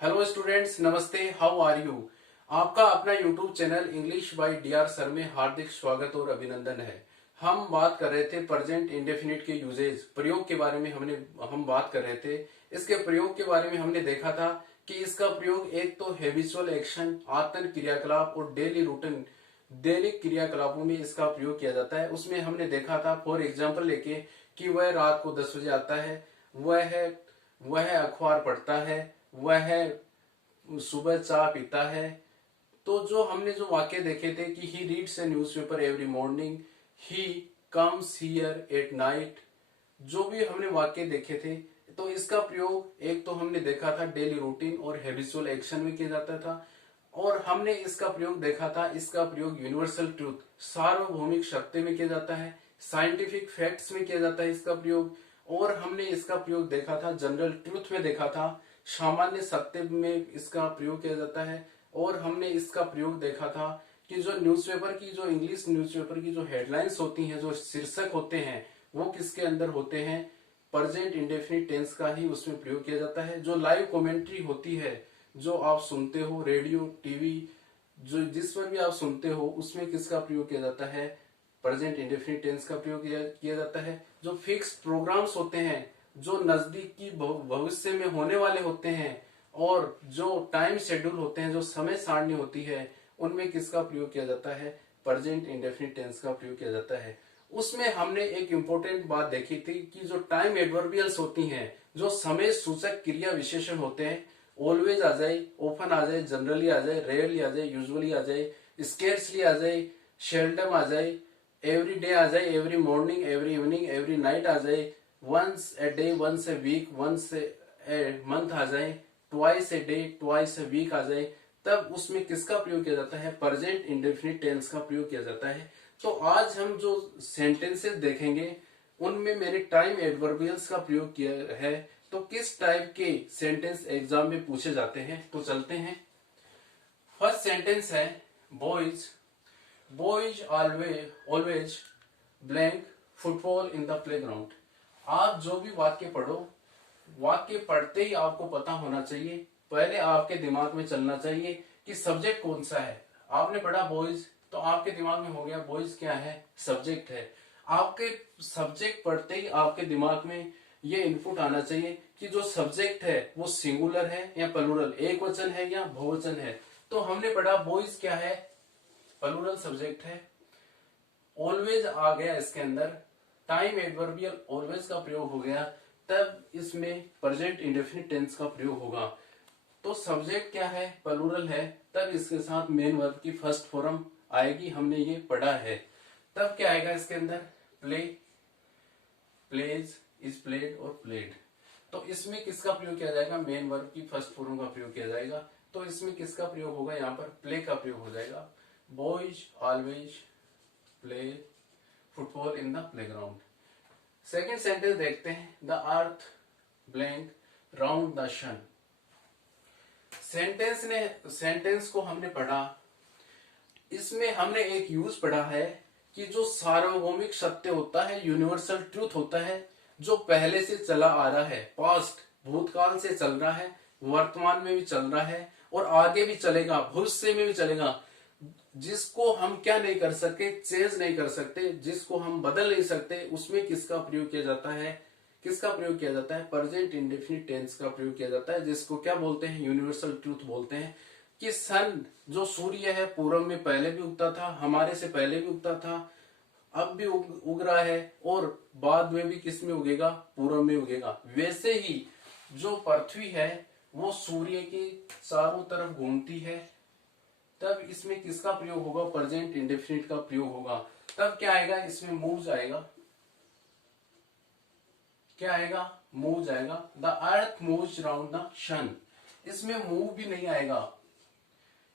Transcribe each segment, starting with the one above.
Hello students, नमस्ते। How are you. आपका अपना YouTube channel English by DR sir में हार्दिक स्वागत और अभिनंदन है। हम बात कर रहे थे प्रेजेंट इंडेफिनिट के यूजेज, प्रयोग के बारे में हम बात कर रहे थे। इसके प्रयोग के बारे में हमने देखा था कि इसका प्रयोग एक तो हैबिचुअल एक्शन, आत्तन क्रियाकलाप और डेली रूटीन, दैनिक क्रियाकलापों में इसका प्रयोग किया जाता है। उसमें हमने देखा था फॉर एग्जाम्पल लेके कि वह रात को 10 बजे आता है, वह अखबार पढ़ता है, वह सुबह चाय पीता है। तो जो हमने जो वाक्य देखे थे कि he reads A newspaper every morning, he comes here at night, जो भी हमने वाक्य देखे थे, तो इसका प्रयोग एक तो हमने देखा था डेली रूटीन और हैबिचुअल एक्शन में किया जाता था, और हमने इसका प्रयोग देखा था, इसका प्रयोग यूनिवर्सल ट्रूथ, सार्वभौमिक सत्य में किया जाता है, साइंटिफिक फैक्ट्स में किया जाता है इसका प्रयोग। और हमने इसका प्रयोग देखा था जनरल ट्रूथ में, देखा था सामान्य सत्य में इसका प्रयोग किया जाता है। और हमने इसका प्रयोग देखा था कि जो न्यूज़पेपर की, जो इंग्लिश न्यूज़पेपर की जो हेडलाइंस होती हैं, जो शीर्षक होते हैं, वो किसके अंदर होते हैं, प्रेजेंट इंडेफिनिट टेंस का ही उसमें प्रयोग किया जाता है। जो लाइव कमेंट्री होती है, जो आप सुनते हो रेडियो टीवी, जो जिस पर भी आप सुनते हो, उसमें किसका प्रयोग किया जाता है, प्रेजेंट इंडेफिनिट टेंस का प्रयोग किया जाता है। जो फिक्स प्रोग्राम्स होते हैं, जो नजदीकी भविष्य में होने वाले होते हैं, और जो टाइम शेड्यूल होते हैं, जो समय सारणी होती है, उनमें किसका प्रयोग किया जाता है, प्रेजेंट इंडेफिनिट टेंस का प्रयोग किया जाता है। उसमें हमने एक इंपॉर्टेंट बात देखी थी कि जो टाइम एडवर्बियल्स होती हैं, जो समय सूचक क्रिया विशेषण होते हैं, ऑलवेज आ जाए, ओपन आ जाए, जनरली आ जाए, रेयरली आ जाए, यूजुअली आ जाए, स्केर्सली आ जाए, शेल्डम आ जाए, एवरी डे आ जाए, every morning, every evening, every night आ जाए, once a day, once a week, once a month आ जाए, twice a day, twice a week आ जाए, तब उसमें किसका प्रयोग किया जाता है, प्रेजेंट इंडेफिनिट टेंस का प्रयोग किया जाता है। तो आज हम जो सेंटेंसेस देखेंगे, उनमें मैंने टाइम एडवर्बियल्स का प्रयोग किया है। तो किस टाइप के सेंटेंस एग्जाम में पूछे जाते हैं, तो चलते हैं। फर्स्ट सेंटेंस है boys boys always blank football in the playground. आप जो भी वाक्य पढ़ो, वाक्य पढ़ते ही आपको पता होना चाहिए, पहले आपके दिमाग में चलना चाहिए कि सब्जेक्ट कौन सा है। आपने पढ़ा बॉयज, तो आपके दिमाग में हो गया बॉयज क्या है, सब्जेक्ट है। आपके सब्जेक्ट पढ़ते ही आपके दिमाग में ये इनपुट आना चाहिए कि जो सब्जेक्ट है वो सिंगुलर है या प्लूरल, एक वचन है या बहुवचन है। तो हमने पढ़ा बॉयज क्या है, प्लूरल सब्जेक्ट है। ऑलवेज आ गया इसके अंदर, टाइम एडवर्बियल ऑलवेज का प्रयोग हो गया, तब इसमें प्रेजेंट इंडेफिनिट टेंस का प्रयोग होगा। तो सब्जेक्ट क्या है, प्लूरल है, तब इसके साथ मेन वर्ब की फर्स्ट फॉर्म आएगी, हमने ये पढ़ा है। तब क्या आएगा इसके अंदर, प्ले, प्लेज, इज प्लेड और प्लेड। तो इसमें किसका प्रयोग किया जाएगा, मेन वर्ब की फर्स्ट फॉर्म का प्रयोग किया जाएगा। तो इसमें किसका प्रयोग होगा, यहाँ पर प्ले का प्रयोग हो जाएगा। Boys always play football in the playground. Second sentence देखते हैं, the earth blank round the sun. Sentence को हमने पढ़ा, इसमें हमने एक यूज पढ़ा है कि जो सार्वभौमिक सत्य होता है, यूनिवर्सल ट्रूथ होता है, जो पहले से चला आ रहा है, पास्ट भूतकाल से चल रहा है, वर्तमान में भी चल रहा है और आगे भी चलेगा, भविष्य में भी चलेगा, जिसको हम क्या नहीं कर सकते, चेंज नहीं कर सकते, जिसको हम बदल नहीं सकते, उसमें किसका प्रयोग किया जाता है, किसका प्रयोग किया जाता है, प्रेजेंट इंडेफिनिट टेंस का प्रयोग किया जाता है, जिसको क्या बोलते हैं, यूनिवर्सल ट्रूथ बोलते हैं। कि सन, जो सूर्य है, पूर्व में पहले भी उगता था, हमारे से पहले भी उगता था, अब भी उग रहा है, और बाद में भी किस में उगेगा, पूर्व में उगेगा। वैसे ही जो पृथ्वी है वो सूर्य के चारों तरफ घूमती है, तब इसमें किसका प्रयोग होगा, प्रेजेंट इंडेफिनिट का प्रयोग होगा। तब क्या आएगा, इसमें मूव्स आएगा, क्या आएगा, मूव्स आएगा। The earth moves round the sun. इसमें मूव भी नहीं आएगा,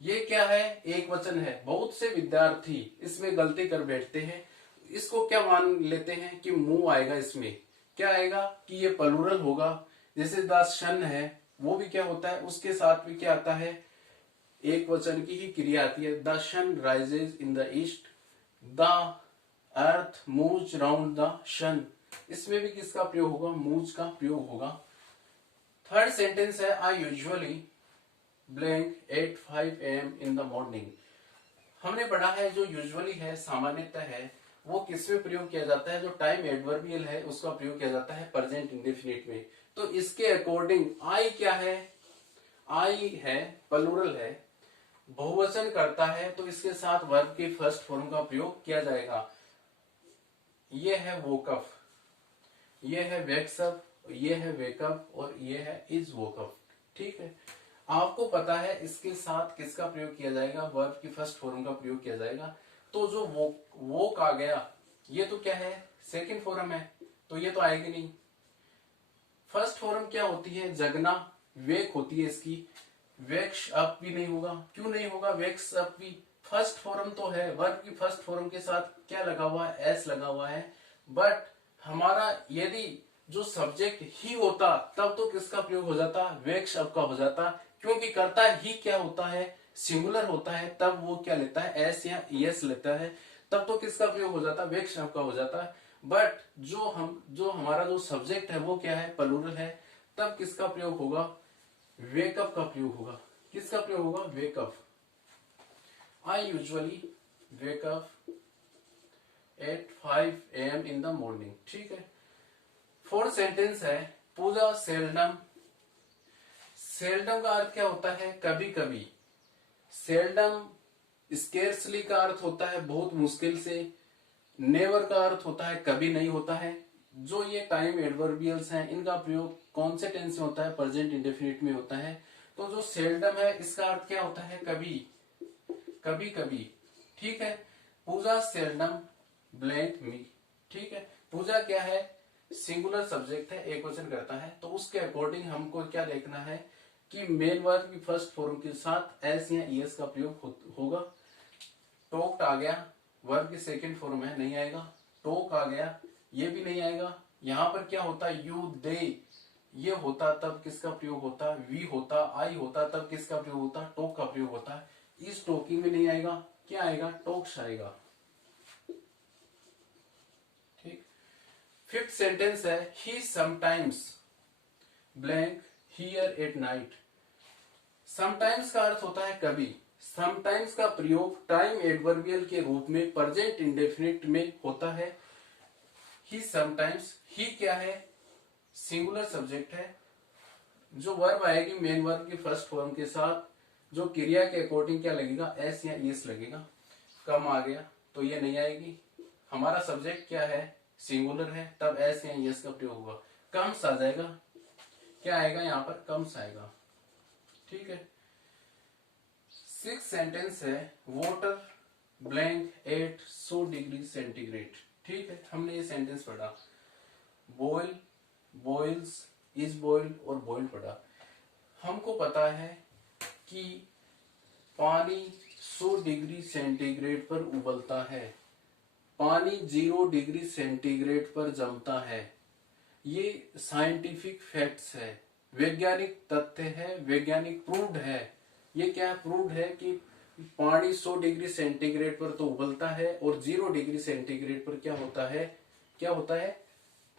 ये क्या है, एक वचन है। बहुत से विद्यार्थी इसमें गलती कर बैठते हैं, इसको क्या मान लेते हैं कि मूव आएगा, इसमें क्या आएगा कि ये प्लूरल होगा। जैसे द सन है, वो भी क्या होता है, उसके साथ भी क्या आता है, एक वचन की ही क्रिया आती है। The sun rises in the east, the earth moves round the sun. इसमें भी किसका प्रयोग होगा, मूव्स का प्रयोग होगा। थर्ड सेंटेंस है, I usually blank eight 5 AM in the morning. हमने पढ़ा है जो यूजुअली है, सामान्यतः है, वो किसमें प्रयोग किया जाता है? जो टाइम एडवर्बियल है उसका प्रयोग किया जाता है प्रेजेंट इंडेफिनिट में। तो इसके अकॉर्डिंग आई क्या है? आई है, प्लूरल है, बहुवचन करता है, तो इसके साथ वर्ब के फर्स्ट फॉर्म का प्रयोग किया जाएगा। ये है वोकअप, ये है वेक्सअप, ये है वेकअप और ये है इज वोकअप। ठीक है, आपको पता है इसके साथ किसका प्रयोग किया जाएगा? वर्ब की फर्स्ट फॉर्म का प्रयोग किया जाएगा। तो जो वोक आ गया, ये तो क्या है? सेकंड फॉर्म है, तो ये तो आएगी नहीं। फर्स्ट फॉर्म क्या होती है? जगना, वेक होती है इसकी। वेक्स अप भी नहीं होगा। क्यों नहीं होगा? वेक्स अप भी फर्स्ट फॉर्म तो है, वर्ब की फर्स्ट फॉर्म के साथ क्या लगा हुआ है? एस लगा हुआ है। बट हमारा यदि जो सब्जेक्ट ही होता तब तो किसका प्रयोग हो जाता? वेक्स अप का हो जाता, क्योंकि करता ही क्या होता है? सिंगुलर होता है, तब वो क्या लेता है? एस या ईएस लेता है, तब तो किसका प्रयोग हो जाता? वेक्स अप का हो जाता है। बट जो हमारा जो सब्जेक्ट है वो क्या है? प्लूरल है, तब किसका प्रयोग होगा? वेकअप का प्रयोग होगा। किसका प्रयोग होगा? Wake up. I usually wake up at 5 AM in the morning. ठीक है, फोर्थ सेंटेंस है पूजा सेल्डम। सेल्डम का अर्थ क्या होता है? कभी कभी। सेल्डम स्केर्सली का अर्थ होता है बहुत मुश्किल से। नेवर का अर्थ होता है कभी नहीं होता है। जो ये टाइम एडवर्बियल्स हैं इनका प्रयोग कौन से टेंस में होता है? प्रेजेंट इंडेफिनिट में होता है। तो जो सेल्डम है इसका अर्थ क्या होता है? कभी, कभी कभी। ठीक है, पूजा सेल्डम ब्लैंक मी। ठीक है, पूजा क्या है? सिंगुलर सब्जेक्ट है, एक वचन करता है, तो उसके अकॉर्डिंग हमको क्या देखना है कि मेन वर्ब की फर्स्ट फॉर्म के साथ एस या ईएस का प्रयोग होगा। टॉक्ड आ गया, वर्ब की सेकंड फॉर्म है, नहीं आएगा। टॉक आ गया, ये भी नहीं आएगा। यहां पर क्या होता? यू, दे, ये होता तब किसका प्रयोग होता? वी होता। आई होता तब किसका प्रयोग होता? टॉक का प्रयोग होता। इस टॉकिंग में नहीं आएगा, क्या आएगा? टॉक्स आएगा। ठीक, फिफ्थ सेंटेंस है he sometimes blank here at night. Sometimes का अर्थ होता है कभी। समटाइम्स का प्रयोग टाइम एडवर्बियल के रूप में प्रेजेंट इंडेफिनिट में होता है। ही समटाइम्स, ही क्या है? सिंगुलर सब्जेक्ट है। जो वर्ब आएगी मेन वर्ब की फर्स्ट फॉर्म के साथ, जो क्रिया के अकॉर्डिंग क्या लगेगा? एस या ईएस लगेगा। कम आ गया तो ये नहीं आएगी। हमारा सब्जेक्ट क्या है? सिंगुलर है, तब एस या ईएस का प्रयोग होगा। कम्स आ जाएगा, क्या आएगा यहाँ पर? कम्स आएगा। ठीक है, सिक्स सेंटेंस है water blank eight 100 degree centigrade. ठीक है, हमने ये सेंटेंस पढ़ा। बॉयल, बॉइल्स, इज बॉइल्ड और बॉइल्ड पढ़ा। हमको पता है कि पानी 100 डिग्री सेंटीग्रेड पर उबलता है, पानी 0 डिग्री सेंटीग्रेड पर जमता है। ये साइंटिफिक फैक्ट्स है, वैज्ञानिक तथ्य है, वैज्ञानिक प्रूव्ड है। ये क्या प्रूव्ड है कि पानी 100 डिग्री सेंटीग्रेड पर तो उबलता है और 0 डिग्री सेंटीग्रेड पर क्या होता है? क्या होता है?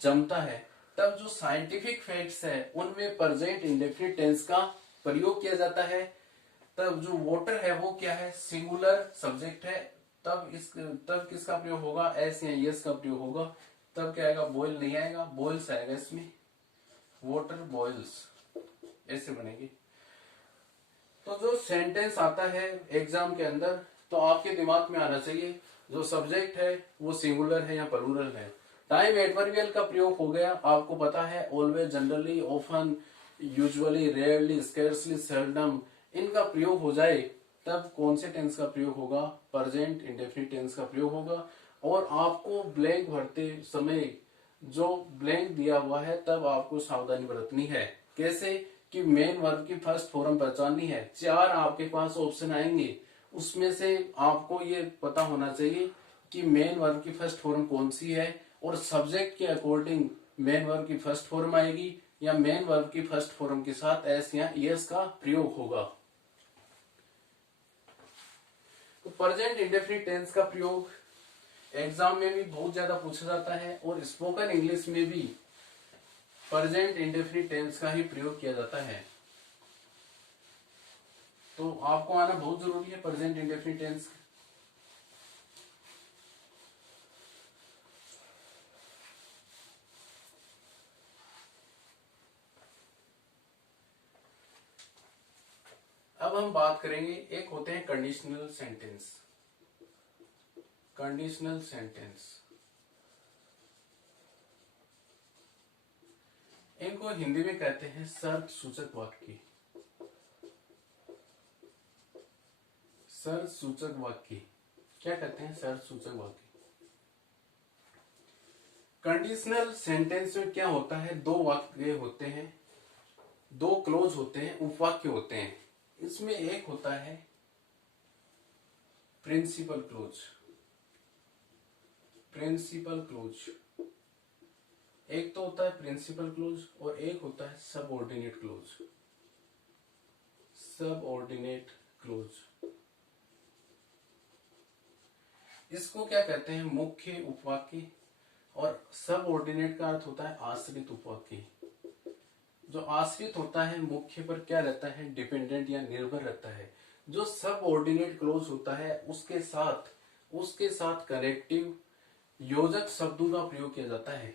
जमता है। तब जो साइंटिफिक फैक्ट्स है उनमें प्रेजेंट इंडेफिनिट टेंस का प्रयोग किया जाता है। तब जो वाटर है वो क्या है? सिंगुलर सब्जेक्ट है, तब किसका प्रयोग होगा? एस या यस का प्रयोग होगा। तब क्या आएगा? बॉयल नहीं आएगा, बॉइल्स आएगा इसमें। वाटर बॉइल्स ऐसे बनेगी। तो जो सेंटेंस आता है एग्जाम के अंदर, तो आपके दिमाग में आना चाहिए जो सब्जेक्ट है वो सिंगुलर है या प्लूरल है। टाइम एडवर्बियल का प्रयोग हो गया, आपको पता है always, generally, often, usually, rarely, scarcely, seldom, इनका प्रयोग हो जाए तब कौन से टेंस का प्रयोग होगा? प्रेजेंट इंडेफिनिट टेंस का प्रयोग होगा। और आपको ब्लैंक भरते समय जो ब्लैंक दिया हुआ है तब आपको सावधानी बरतनी है। कैसे? कि मेन वर्ब की फर्स्ट फॉर्म पहचाननी है। 4 आपके पास ऑप्शन आएंगे, उसमें से आपको ये पता होना चाहिए कि मेन वर्ब की फर्स्ट फॉर्म कौन सी है और सब्जेक्ट के अकॉर्डिंग मेन वर्ब की फर्स्ट फॉर्म आएगी या मेन वर्ब की फर्स्ट फॉर्म के साथ एस या ईएस का प्रयोग होगा। तो प्रेजेंट इंडेफिनिट टेंस का प्रयोग एग्जाम में भी बहुत ज्यादा पूछा जाता है और स्पोकन इंग्लिश में भी प्रेजेंट इंडेफिनिट टेंस का ही प्रयोग किया जाता है। तो आपको आना बहुत जरूरी है प्रेजेंट इंडेफिनिट टेंस। अब हम बात करेंगे, एक होते हैं कंडीशनल सेंटेंस। कंडीशनल सेंटेंस इनको हिंदी में कहते हैं शर्त सूचक वाक्य। शर्त सूचक वाक्य क्या कहते हैं? शर्त सूचक वाक्य। कंडीशनल सेंटेंस में क्या होता है? दो वाक्य होते हैं, दो क्लोज होते हैं, उपवाक्य होते हैं। इसमें एक होता है प्रिंसिपल क्लोज। प्रिंसिपल क्लोज एक तो होता है प्रिंसिपल क्लोज और एक होता है सबऑर्डिनेट क्लोज। सबऑर्डिनेट क्लोज इसको क्या कहते हैं? मुख्य उपवाक्य। और सबऑर्डिनेट का अर्थ होता है आश्रित उपवाक्य। जो आश्रित होता है मुख्य पर क्या रहता है? डिपेंडेंट या निर्भर रहता है। जो सबऑर्डिनेट क्लोज होता है उसके साथ कनेक्टिव योजक शब्दों का प्रयोग किया जाता है।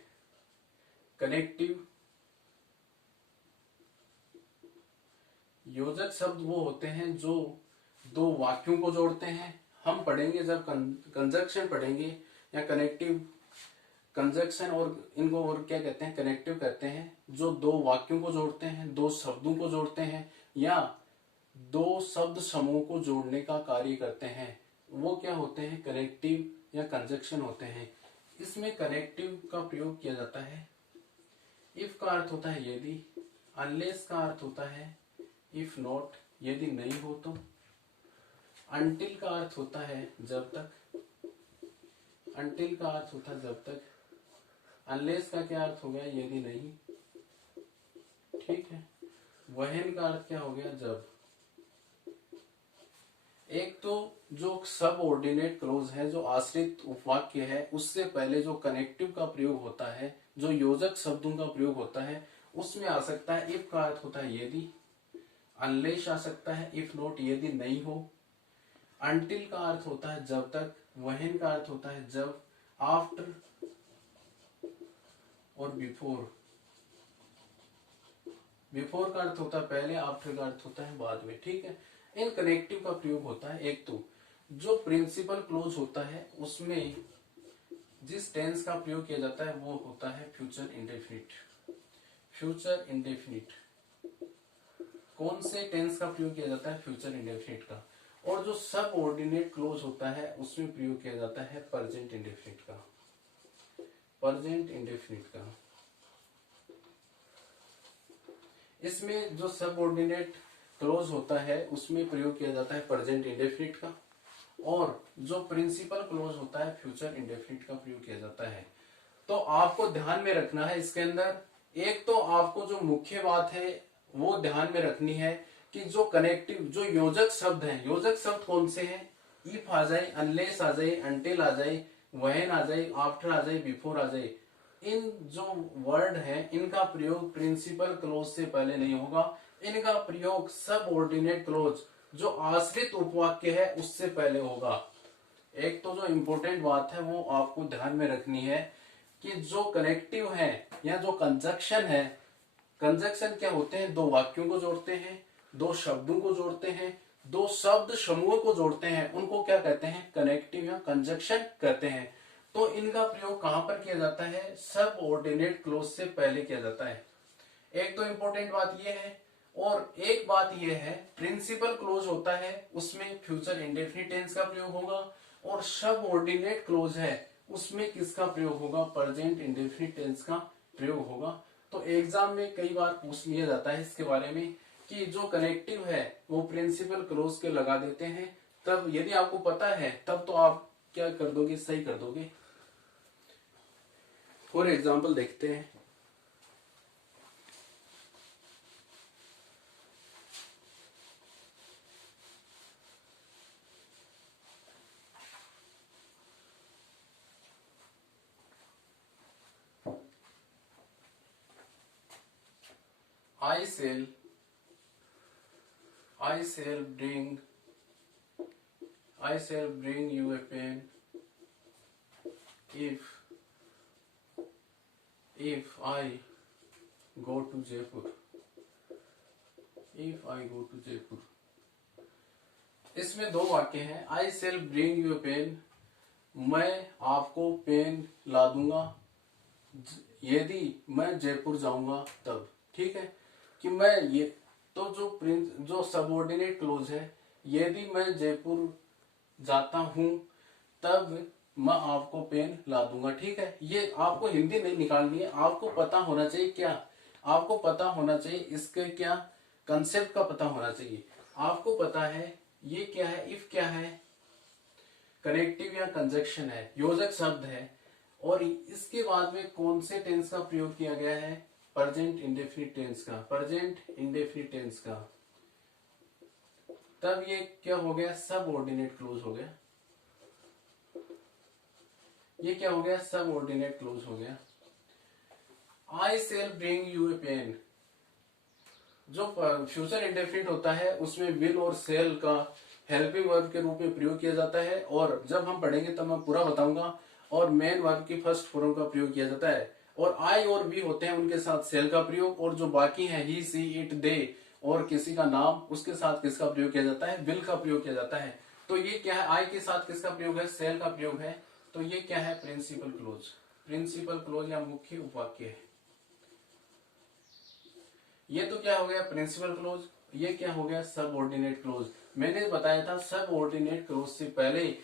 कनेक्टिव योजक शब्द वो होते हैं जो दो वाक्यों को जोड़ते हैं। हम पढ़ेंगे जब कंजक्शन पढ़ेंगे या कनेक्टिव कंजक्शन, और इनको और क्या कहते हैं? कनेक्टिव कहते हैं। जो दो वाक्यों को जोड़ते हैं, दो शब्दों को जोड़ते हैं या दो शब्द समूह को जोड़ने का कार्य करते हैं, वो क्या होते हैं? कनेक्टिव या कंजक्शन होते हैं। इसमें कनेक्टिव का प्रयोग किया जाता है। इफ का अर्थ होता है यदि, अनलेस का अर्थ होता है इफ नॉट, यदि नहीं हो तो। अनटिल का अर्थ होता है जब तक, अनटिल का अर्थ होता है जब तक। अनलेस का क्या अर्थ हो गया? यदि नहीं, ठीक है। व्हेन का अर्थ क्या हो गया? जब। एक तो जो सबऑर्डिनेट क्लोज है, जो आश्रित उपवाक्य है, उससे पहले जो कनेक्टिव का प्रयोग होता है, जो योजक शब्दों का प्रयोग होता है, उसमें आ सकता है इफ का अर्थ होता है यदि, अनलेस आ सकता है इफ नॉट, यदि नहीं हो। अनटिल का अर्थ होता है जब तक। व्हेन का अर्थ होता है जब। आफ्टर और बिफोर। बिफोर का अर्थ होता है पहले, आफ्टर का अर्थ होता है बाद में, ठीक है। इन कनेक्टिव का प्रयोग होता है। एक तो जो प्रिंसिपल क्लोज होता है उसमें जिस टेंस का प्रयोग किया जाता है वो होता है फ्यूचर इंडेफिनिट। फ्यूचर इंडेफिनिट कौन से टेंस का प्रयोग किया जाता है? फ्यूचर इंडेफिनिट का। और जो सब ऑर्डिनेट क्लोज होता है उसमें प्रयोग किया जाता है प्रेजेंट इंडेफिनिट का। प्रेजेंट इंडेफिनिट का। इसमें जो सब ऑर्डिनेट क्लोज होता है उसमें प्रयोग किया जाता है प्रेजेंट इंडेफिनिट का, और जो प्रिंसिपल क्लोज होता है फ्यूचर इंडेफिनिट का प्रयोग किया जाता है। तो आपको ध्यान में रखना है इसके अंदर, एक तो आपको जो मुख्य बात है वो ध्यान में रखनी है कि जो कनेक्टिव, जो योजक शब्द हैं, योजक शब्द कौन से हैं? इफ आ जाए, अनलेस आ जाए, अनटिल आ जाए, व्हेन आ जाए, आफ्टर आ जाए, बिफोर आ जाए। इन जो वर्ड है इनका प्रयोग प्रिंसिपल क्लोज से पहले नहीं होगा। इनका प्रयोग सब ऑर्डिनेट क्लोज, जो आश्रित उपवाक्य है, उससे पहले होगा। एक तो जो इम्पोर्टेंट बात है वो आपको ध्यान में रखनी है कि जो कनेक्टिव है या जो कंजक्शन है, कंजक्शन क्या होते हैं? दो वाक्यों को जोड़ते हैं, दो शब्दों को जोड़ते हैं, दो शब्द समूह को जोड़ते हैं, उनको क्या कहते हैं? कनेक्टिव या कंजक्शन कहते हैं। तो इनका प्रयोग कहां पर किया जाता है? सब ऑर्डिनेट क्लोज से पहले किया जाता है। एक तो इम्पोर्टेंट बात यह है, और एक बात यह है प्रिंसिपल क्लोज होता है उसमें फ्यूचर इंडेफिनिट टेंस का प्रयोग होगा, और सब ऑर्डिनेट क्लोज है उसमें किसका प्रयोग होगा? प्रेजेंट इंडेफिनिट टेंस का प्रयोग होगा। तो एग्जाम में कई बार पूछ लिया जाता है इसके बारे में कि जो कनेक्टिव है वो प्रिंसिपल क्लोज के लगा देते हैं, तब यदि आपको पता है तब तो आप क्या कर दोगे? सही कर दोगे। फॉर एग्जाम्पल देखते हैं, I shall I shall bring you a pen if I go to Jaipur. If I go to Jaipur. इसमें दो वाक्य हैं. I shall bring you a pen. मैं आपको पेन ला दूंगा यदि मैं जयपुर जाऊंगा तब. ठीक है कि मैं ये तो जो सबऑर्डिनेट क्लोज है, यदि मैं जयपुर जाता हूं तब मैं आपको पेन ला दूंगा. ठीक है, ये आपको हिंदी नहीं निकालनी है, आपको पता होना चाहिए क्या, आपको पता होना चाहिए इसके क्या कंसेप्ट का पता होना चाहिए. आपको पता है ये क्या है, इफ क्या है, कनेक्टिव या कंजक्शन है, योजक शब्द है, और इसके बाद में कौन से टेंस का प्रयोग किया गया है, प्रेजेंट इंडेफिनिट टेंस का, प्रेजेंट इंडेफिनिट टेंस का. तब ये क्या हो गया, सबऑर्डिनेट क्लोज हो गया. ये क्या हो गया, सबऑर्डिनेट क्लोज हो गया. आई शैल ब्रिंग यू ए पेन. जो फ्यूचर इंडेफिनिट होता है उसमें विल और सेल का हेल्पिंग वर्ब के रूप में प्रयोग किया जाता है, और जब हम पढ़ेंगे तब मैं पूरा बताऊंगा. और मेन वर्ब की फर्स्ट फॉर्म का प्रयोग किया जाता है, और आई और वी होते हैं उनके साथ सेल का प्रयोग, और जो बाकी है ही सी इट दे और किसी का नाम, उसके साथ किसका प्रयोग किया जाता है, विल का प्रयोग किया जाता है. तो ये क्या है, आई के साथ किसका प्रयोग है, सेल का प्रयोग है. तो ये क्या है, प्रिंसिपल क्लोज. प्रिंसिपल क्लोज या मुख्य उपवाक्य है. ये तो क्या हो गया प्रिंसिपल क्लोज. ये क्या हो गया, सबऑर्डिनेट क्लोज. मैंने बताया था सबऑर्डिनेट क्लोज से पहले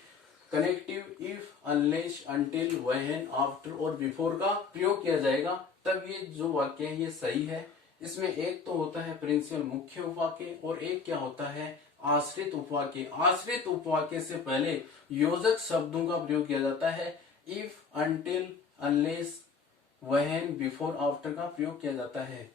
connective if, unless, until, when, after और बिफोर का प्रयोग किया जाएगा, तब ये जो वाक्य है ये सही है. इसमें एक तो होता है प्रिंसिपल मुख्य उपवाक्य, और एक क्या होता है, आश्रित उपवाक्य. आश्रित उपवाक्य से पहले योजक शब्दों का प्रयोग किया जाता है. If, until, unless, when, before, after का प्रयोग किया जाता है.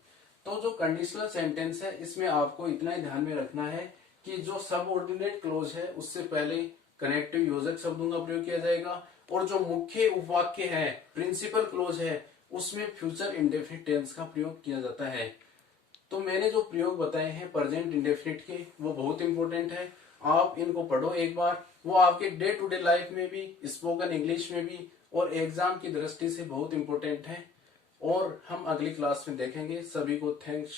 तो जो कंडीशनल सेंटेंस है इसमें आपको इतना ही ध्यान में रखना है कि जो सबऑर्डिनेट क्लोज है उससे पहले कनेक्टिव योजक शब्दों का प्रयोग किया जाएगा, और जो मुख्य उपवाक्य है प्रिंसिपल क्लोज है उसमें फ्यूचर इंडेफिनिट टेंस का प्रयोग किया जाता है. तो मैंने जो प्रयोग बताए हैं प्रेजेंट इंडेफिनिट के वो बहुत इंपॉर्टेंट है. आप इनको पढ़ो एक बार, वो आपके डे टू डे लाइफ में भी, स्पोकन इंग्लिश में भी और एग्जाम की दृष्टि से बहुत इंपॉर्टेंट है. और हम अगली क्लास में देखेंगे. सभी को थैंक्स.